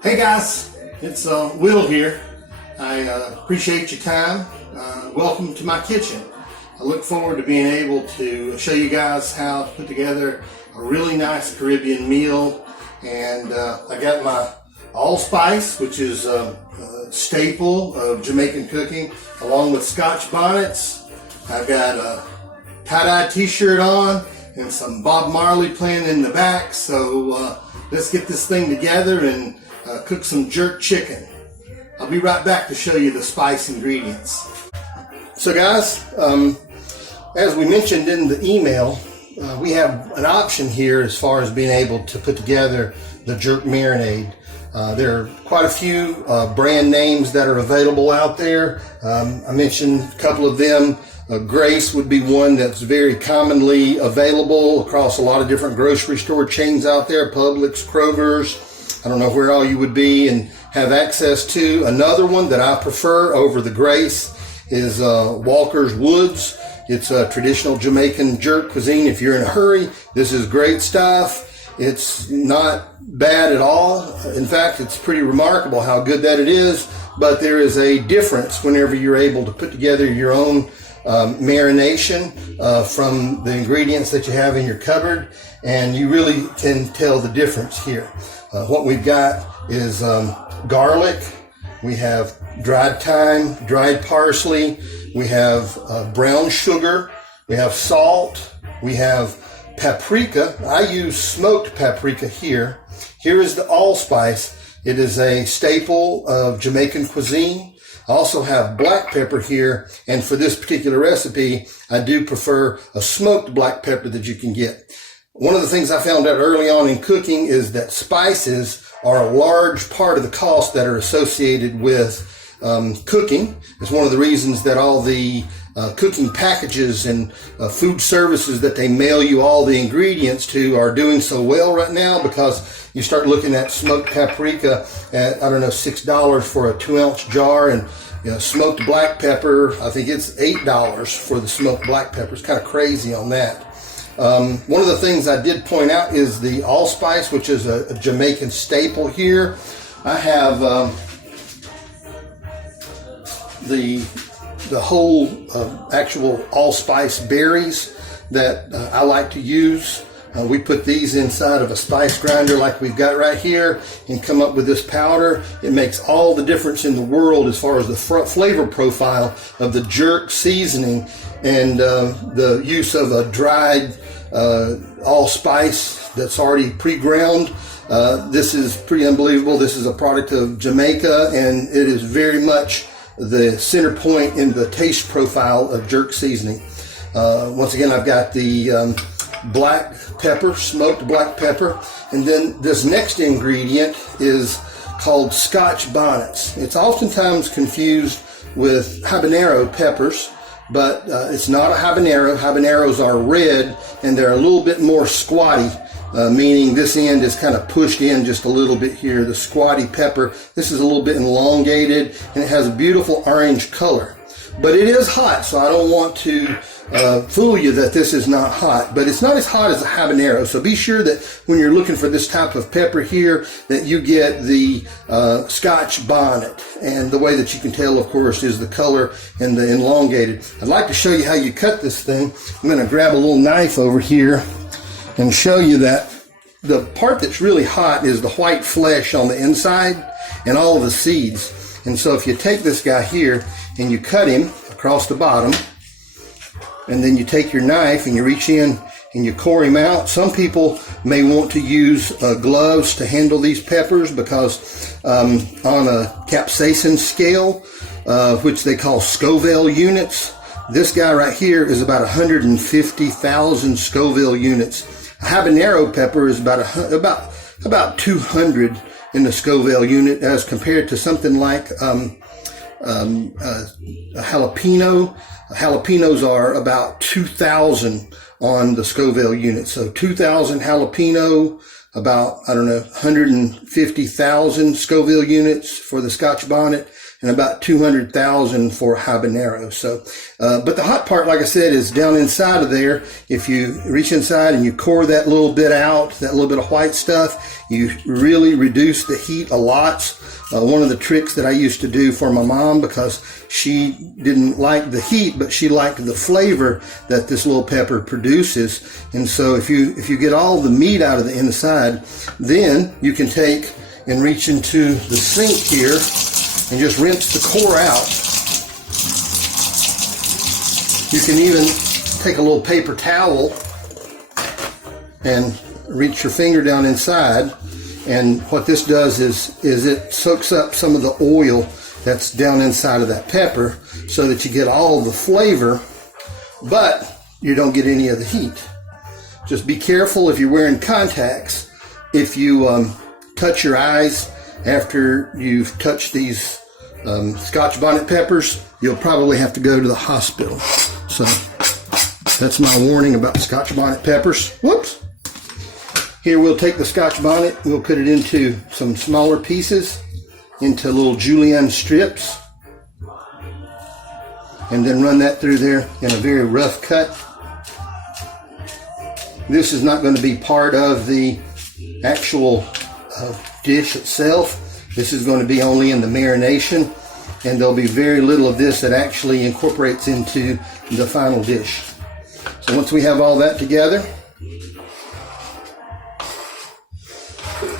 Hey guys, it's Will here. I appreciate your time. Welcome to my kitchen. I look forward to being able to show you guys how to put together a really nice Caribbean meal. And I got my allspice, which is a staple of Jamaican cooking, along with Scotch bonnets. I've got a tie-dye t-shirt on and some Bob Marley playing in the back. So let's get this thing together and cook some jerk chicken. I'll be right back to show you the spice ingredients. So guys, as we mentioned in the email, we have an option here as far as being able to put together the jerk marinade. There are quite a few brand names that are available out there. I mentioned a couple of them. Grace would be one that's very commonly available across a lot of different grocery store chains out there, Publix, Kroger's. I don't know where all you would be and have access to. Another one that I prefer over the Grace is Walkerwoods. It's a traditional Jamaican jerk cuisine. If you're in a hurry, this is great stuff. It's not bad at all. In fact, it's pretty remarkable how good that it is, but there is a difference whenever you're able to put together your own marination from the ingredients that you have in your cupboard, and you really can tell the difference here. What we've got is garlic, we have dried thyme, dried parsley, we have brown sugar, we have salt, we have paprika. I use smoked paprika here. Here is the allspice. It is a staple of Jamaican cuisine. I also have black pepper here, and for this particular recipe, I do prefer a smoked black pepper that you can get. One of the things I found out early on in cooking is that spices are a large part of the cost that are associated with cooking. It's one of the reasons that all the cooking packages and food services that they mail you all the ingredients to are doing so well right now, because you start looking at smoked paprika at, I don't know, $6 for a 2-ounce jar, and smoked black pepper, I think it's $8 for the smoked black pepper. It's kind of crazy on that. One of the things I did point out is the allspice, which is a Jamaican staple here. I have the whole actual allspice berries that I like to use. We put these inside of a spice grinder like we've got right here and come up with this powder. It makes all the difference in the world as far as the flavor profile of the jerk seasoning, and the use of a dried allspice that's already pre-ground. This is pretty unbelievable. This is a product of Jamaica, and it is very much the center point in the taste profile of jerk seasoning. Once again, I've got the black pepper, smoked black pepper, and then this next ingredient is called Scotch bonnets. It's oftentimes confused with habanero peppers, but it's not a habanero. Habaneros are red, and they're a little bit more squatty, meaning this end is kind of pushed in just a little bit here. The squatty pepper, this is a little bit elongated, and it has a beautiful orange color. But it is hot, so I don't want to fool you that this is not hot, but it's not as hot as a habanero. So be sure that when you're looking for this type of pepper here, that you get the Scotch bonnet. And the way that you can tell, of course, is the color and the elongated. I'd like to show you how you cut this thing. I'm going to grab a little knife over here and show you that the part that's really hot is the white flesh on the inside and all of the seeds. And so if you take this guy here and you cut him across the bottom, and then you take your knife and you reach in and you core him out. Some people may want to use gloves to handle these peppers, because on a capsaicin scale, which they call Scoville units, this guy right here is about 150,000 Scoville units. A habanero pepper is about 200 in the Scoville unit, as compared to something like a jalapeno. Jalapenos are about 2,000 on the Scoville unit. So 2,000 jalapeno, about, I don't know, 150,000 Scoville units for the Scotch bonnet. and about 200,000 for habanero. So, but the hot part, like I said, is down inside of there. If you reach inside and you core that little bit out, that little bit of white stuff, you really reduce the heat a lot. One of the tricks that I used to do for my mom, because she didn't like the heat, but she liked the flavor that this little pepper produces. And so if you get all the meat out of the inside, then you can take and reach into the sink here and just rinse the core out. You can even take a little paper towel and reach your finger down inside. And what this does is it soaks up some of the oil that's down inside of that pepper so that you get all the flavor, but you don't get any of the heat. Just be careful if you're wearing contacts. If you touch your eyes after you've touched these Scotch Bonnet peppers, you'll probably have to go to the hospital. So that's my warning about the Scotch Bonnet peppers. Whoops. Here we'll take the Scotch Bonnet, we'll put it into some smaller pieces, into little julienne strips, and then run that through there in a very rough cut. This is not going to be part of the actual dish itself. This is going to be only in the marination, and there'll be very little of this that actually incorporates into the final dish. So once we have all that together,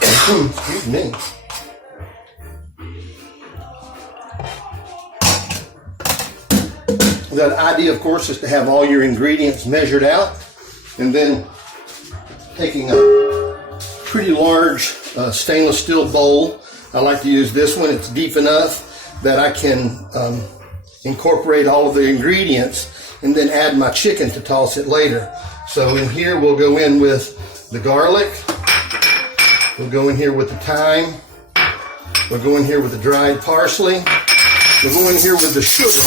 excuse me. The idea, of course, is to have all your ingredients measured out, and then taking a pretty large stainless steel bowl. I like to use this one. It's deep enough that I can incorporate all of the ingredients and then add my chicken to toss it later. So in here we'll go in with the garlic. We'll go in here with the thyme. We'll go in here with the dried parsley. We'll go in here with the sugar.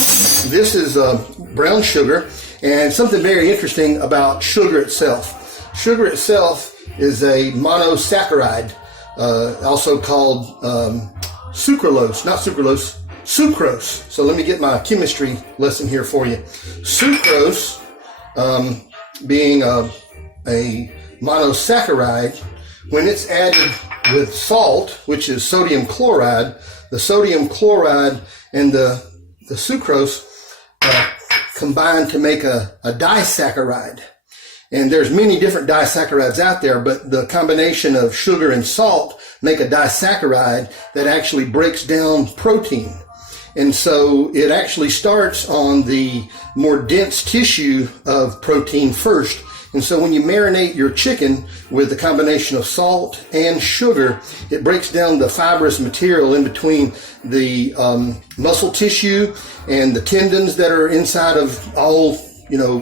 This is brown sugar, and something very interesting about sugar itself. Sugar itself is a monosaccharide, also called sucralose, not sucralose, sucrose. So let me get my chemistry lesson here for you. Sucrose, being a monosaccharide, when it's added with salt, which is sodium chloride, the sodium chloride and the sucrose combine to make a disaccharide. And there's many different disaccharides out there, but the combination of sugar and salt make a disaccharide that actually breaks down protein. And so it actually starts on the more dense tissue of protein first. And so when you marinate your chicken with the combination of salt and sugar, it breaks down the fibrous material in between the muscle tissue and the tendons that are inside of all,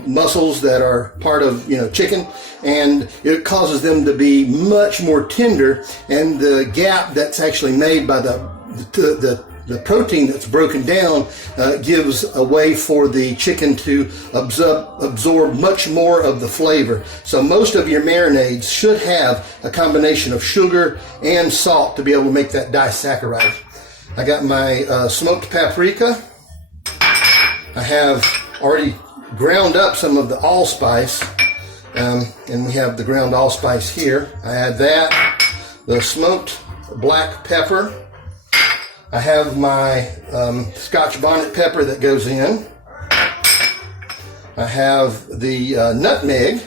muscles that are part of, chicken. And it causes them to be much more tender. And the gap that's actually made by the protein that's broken down gives a way for the chicken to absorb much more of the flavor. So most of your marinades should have a combination of sugar and salt to be able to make that disaccharide. I got my smoked paprika. I have already ground up some of the allspice, and we have the ground allspice here. I add that, the smoked black pepper. I have my Scotch Bonnet pepper that goes in. I have the nutmeg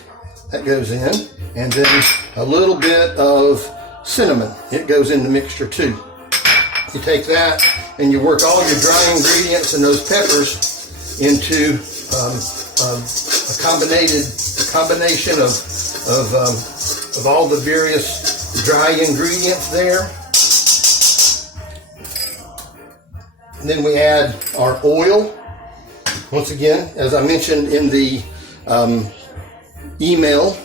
that goes in, and then a little bit of cinnamon. It goes in the mixture too. You take that and you work all your dry ingredients and those peppers into a combination of all the various dry ingredients there. And then we add our oil. Once again, as I mentioned in the email,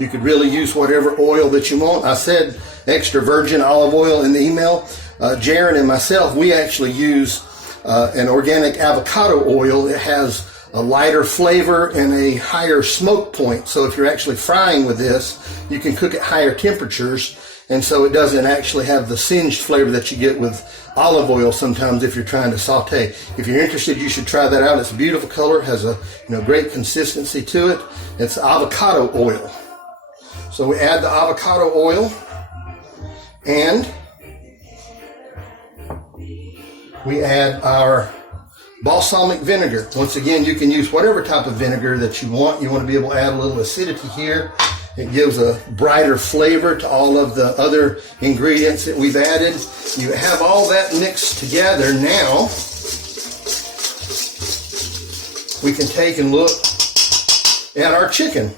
you could really use whatever oil that you want. I said extra virgin olive oil in the email. Jaron and myself, we actually use an organic avocado oil. It has a lighter flavor and a higher smoke point. So if you're actually frying with this, you can cook at higher temperatures, and so it doesn't actually have the singed flavor that you get with olive oil sometimes if you're trying to saute. If you're interested, you should try that out. It's a beautiful color, has a great consistency to it. It's avocado oil. So we add the avocado oil, and we add our balsamic vinegar. Once again, you can use whatever type of vinegar that you want. You want to be able to add a little acidity here. It gives a brighter flavor to all of the other ingredients that we've added. You have all that mixed together. Now, we can take and look at our chicken.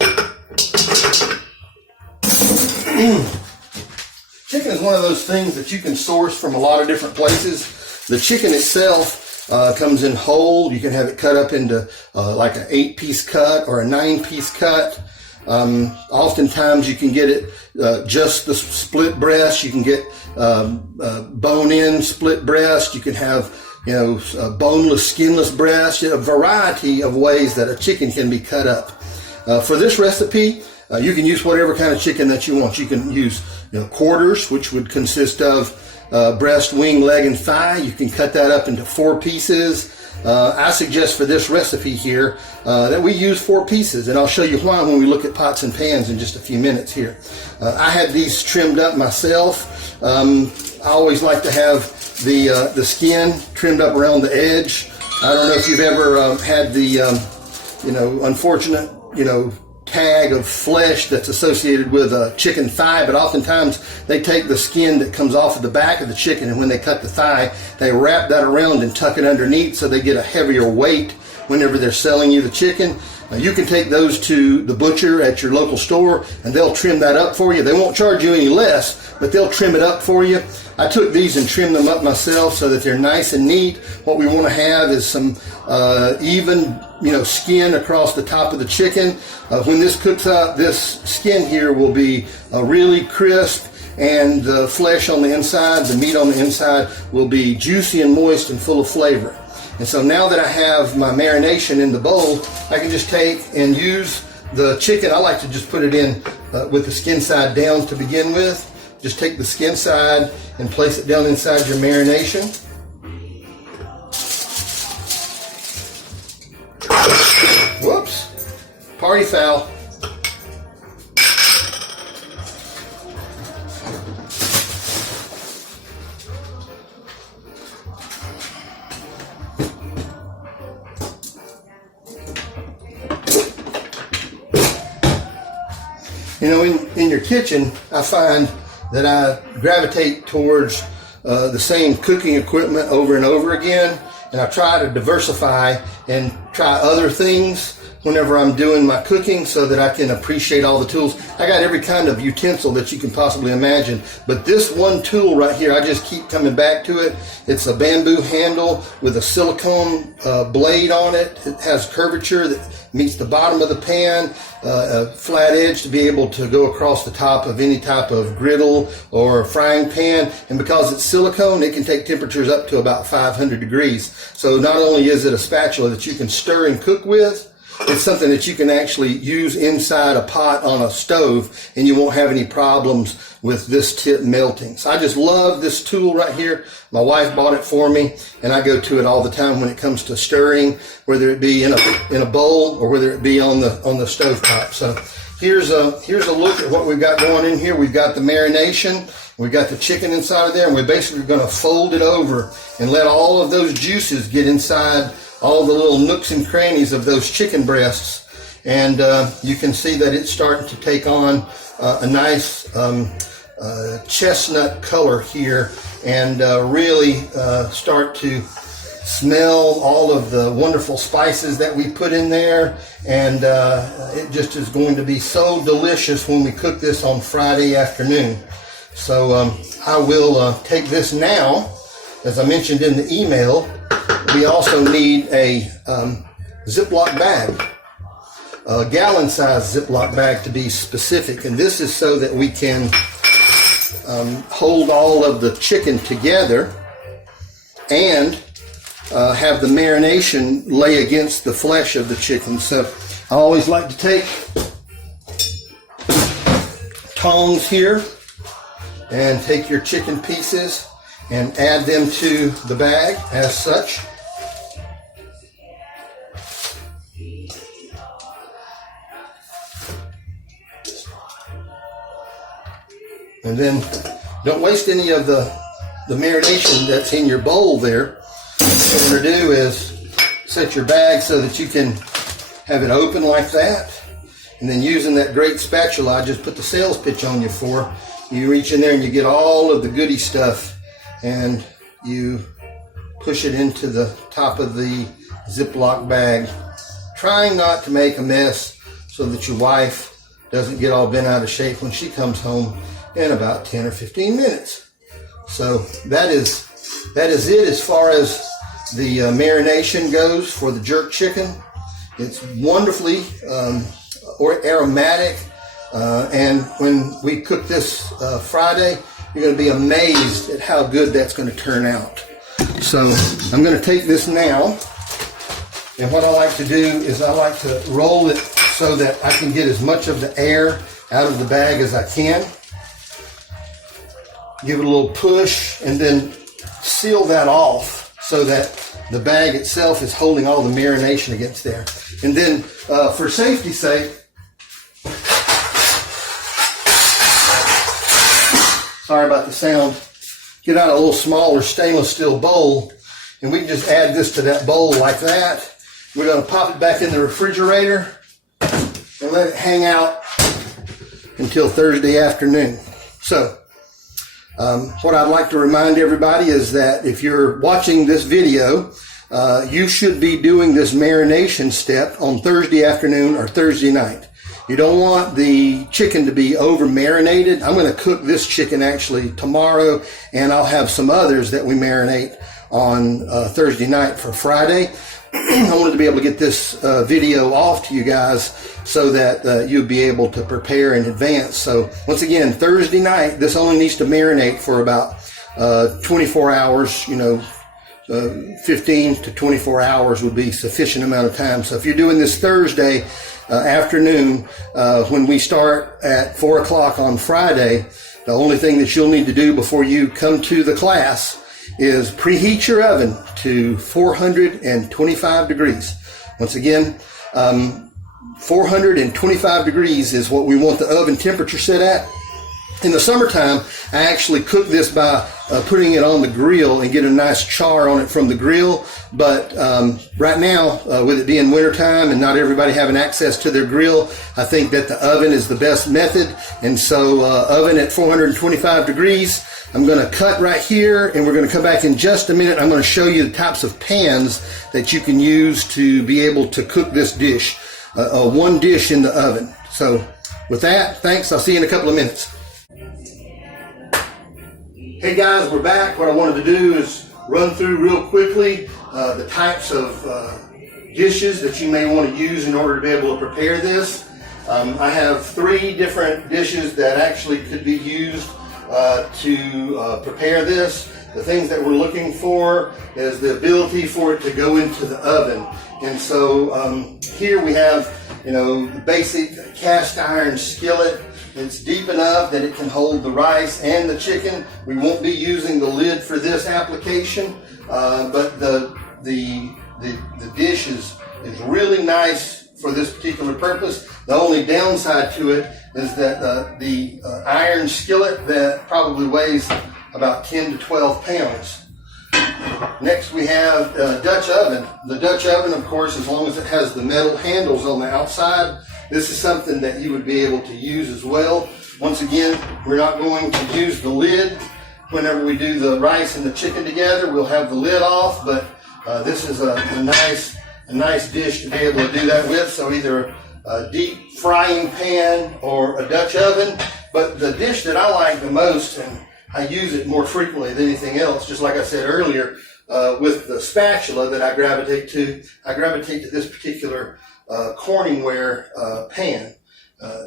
Chicken is one of those things that you can source from a lot of different places. The chicken itself comes in whole. You can have it cut up into like an 8-piece cut or a 9-piece cut. Oftentimes you can get it just the split breast. You can get bone-in split breast. You can have boneless, skinless breast. A variety of ways that a chicken can be cut up. For this recipe, you can use whatever kind of chicken that you want. You can use quarters, which would consist of breast, wing, leg, and thigh. You can cut that up into 4 pieces. I suggest for this recipe here that we use 4 pieces, and I'll show you why when we look at pots and pans in just a few minutes here. I had these trimmed up myself. I always like to have the skin trimmed up around the edge. I don't know if you've ever had the unfortunate tag of flesh that's associated with a chicken thigh, but oftentimes they take the skin that comes off of the back of the chicken, and when they cut the thigh, they wrap that around and tuck it underneath so they get a heavier weight whenever they're selling you the chicken. You can take those to the butcher at your local store, and they'll trim that up for you. They won't charge you any less, but they'll trim it up for you. I took these and trimmed them up myself so that they're nice and neat. What we want to have is some even skin across the top of the chicken. When this cooks up, this skin here will be really crisp, and the flesh on the inside, the meat on the inside, will be juicy and moist and full of flavor. And so now that I have my marination in the bowl, I can just take and use the chicken. I like to just put it in with the skin side down to begin with. Just take the skin side and place it down inside your marination. Whoops, party foul. In your kitchen, I find that I gravitate towards the same cooking equipment over and over again, and I try to diversify and try other things whenever I'm doing my cooking so that I can appreciate all the tools. I got every kind of utensil that you can possibly imagine, but this one tool right here, I just keep coming back to it. It's a bamboo handle with a silicone blade on it. It has curvature that meets the bottom of the pan, a flat edge to be able to go across the top of any type of griddle or frying pan. And because it's silicone, it can take temperatures up to about 500 degrees. So not only is it a spatula that you can stir and cook with, it's something that you can actually use inside a pot on a stove, and you won't have any problems with this tip melting. So I just love this tool right here. My wife bought it for me, and I go to it all the time when it comes to stirring, whether it be in a bowl or whether it be on the stove top. So here's a look at what we've got going in here. We've got the marination, we've got the chicken inside of there, and we're basically going to fold it over and let all of those juices get inside all the little nooks and crannies of those chicken breasts. And you can see that it's starting to take on a nice chestnut color here, and really start to smell all of the wonderful spices that we put in there. And it just is going to be so delicious when we cook this on Friday afternoon. So I will take this now. As I mentioned in the email, we also need a Ziploc bag, a gallon-sized Ziploc bag to be specific. And this is so that we can hold all of the chicken together and have the marination lay against the flesh of the chicken. So I always like to take tongs here and take your chicken pieces and add them to the bag as such. And then don't waste any of the marination that's in your bowl there. What you're going to do is set your bag so that you can have it open like that. And then using that great spatula I just put the sales pitch on you for, you reach in there and you get all of the goody stuff and you push it into the top of the Ziploc bag, trying not to make a mess so that your wife doesn't get all bent out of shape when she comes home in about 10 or 15 minutes. So that is it as far as the marination goes for the jerk chicken. It's wonderfully aromatic, and when we cook this Friday, you're going to be amazed at how good that's going to turn out. So I'm going to take this now, and what I like to do is I like to roll it so that I can get as much of the air out of the bag as I can. Give it a little push and then seal that off so that the bag itself is holding all the marination against there. And then for safety's sake, sorry about the sound, get out a little smaller stainless steel bowl and we can just add this to that bowl like that. We're going to pop it back in the refrigerator and let it hang out until Thursday afternoon. So what I'd like to remind everybody is that if you're watching this video, you should be doing this marination step on Thursday afternoon or Thursday night. You don't want the chicken to be over marinated. I'm going to cook this chicken actually tomorrow, and I'll have some others that we marinate on Thursday night for Friday. I wanted to be able to get this video off to you guys so that you'll be able to prepare in advance. So once again, Thursday night, this only needs to marinate for about 24 hours, 15 to 24 hours would be sufficient amount of time. So if you're doing this Thursday afternoon, when we start at 4 o'clock on Friday, the only thing that you'll need to do before you come to the class is preheat your oven to 425 degrees. Once again, 425 degrees is what we want the oven temperature set at. In the summertime, I actually cook this by putting it on the grill and get a nice char on it from the grill. But right now, with it being wintertime and not everybody having access to their grill, I think that the oven is the best method. And so oven at 425 degrees. I'm going to cut right here, and we're going to come back in just a minute. I'm going to show you the types of pans that you can use to be able to cook this dish, one dish in the oven. So with that, thanks. I'll see you in a couple of minutes. Hey guys, we're back. What I wanted to do is run through real quickly the types of dishes that you may want to use in order to be able to prepare this. I have 3 different dishes that actually could be used to prepare this. The things that we're looking for is the ability for it to go into the oven. And so here we have, the basic cast iron skillet. It's deep enough that it can hold the rice and the chicken. We won't be using the lid for this application, but the dish is really nice for this particular purpose. The only downside to it is that the iron skillet that probably weighs about 10 to 12 pounds. Next we have a Dutch oven. The Dutch oven, of course, as long as it has the metal handles on the outside, this is something that you would be able to use as well. Once again, we're not going to use the lid. Whenever we do the rice and the chicken together, we'll have the lid off, but this is a nice dish to be able to do that with. So either a deep frying pan or a Dutch oven. But the dish that I like the most, and I use it more frequently than anything else, just like I said earlier, with the spatula that I gravitate to this particular Corningware pan.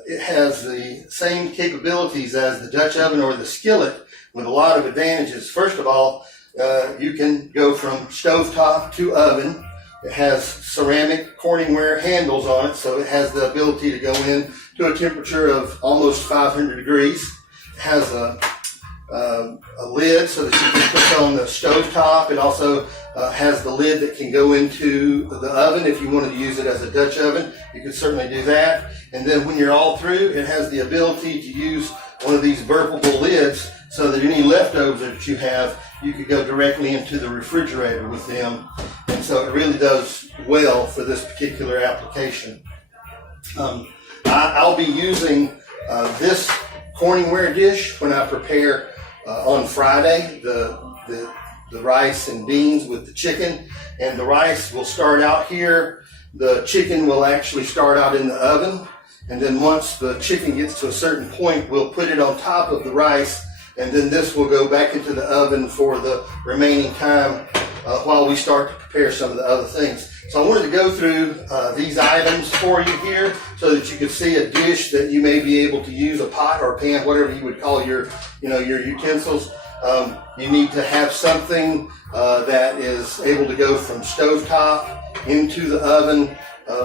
It has the same capabilities as the Dutch oven or the skillet with a lot of advantages. First of all, you can go from stovetop to oven. It has ceramic Corningware handles on it, so it has the ability to go in to a temperature of almost 500 degrees. It has a lid so that you can put on the stovetop. It also has the lid that can go into the oven. If you wanted to use it as a Dutch oven, you could certainly do that. And then when you're all through, it has the ability to use one of these burpable lids so that any leftovers that you have, you could go directly into the refrigerator with them. And so it really does well for this particular application. I'll be using this Corningware dish when I prepare on Friday the rice and beans with the chicken. And the rice will start out here. The chicken will actually start out in the oven. And then once the chicken gets to a certain point, we'll put it on top of the rice. And then this will go back into the oven for the remaining time while we start to prepare some of the other things. So I wanted to go through these items for you here so that you could see a dish that you may be able to use, a pot or a pan, whatever you would call your utensils. You need to have something that is able to go from stovetop into the oven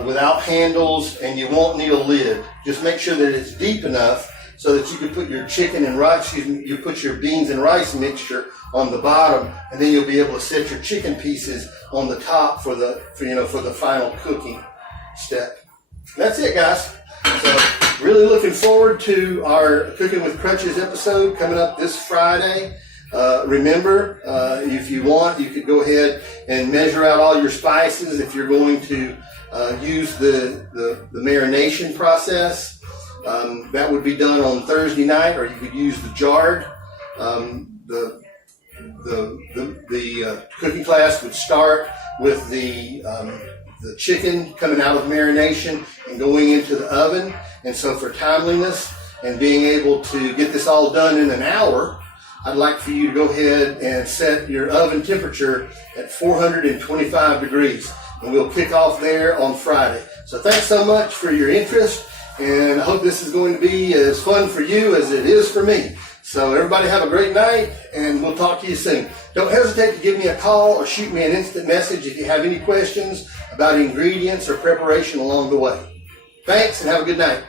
without handles, and you won't need a lid. Just make sure that it's deep enough so that you can put your chicken and rice, you put your beans and rice mixture on the bottom, and then you'll be able to set your chicken pieces on the top for the final cooking step. That's it, guys. So really looking forward to our Cooking with Crutches episode coming up this Friday. Remember, if you want, you could go ahead and measure out all your spices if you're going to use the marination process. That would be done on Thursday night, or you could use the jarred. The cooking class would start with the chicken coming out of marination and going into the oven. And so for timeliness and being able to get this all done in an hour, I'd like for you to go ahead and set your oven temperature at 425 degrees. And we'll kick off there on Friday. So thanks so much for your interest. And I hope this is going to be as fun for you as it is for me. So everybody have a great night, and we'll talk to you soon. Don't hesitate to give me a call or shoot me an instant message if you have any questions about ingredients or preparation along the way. Thanks, and have a good night.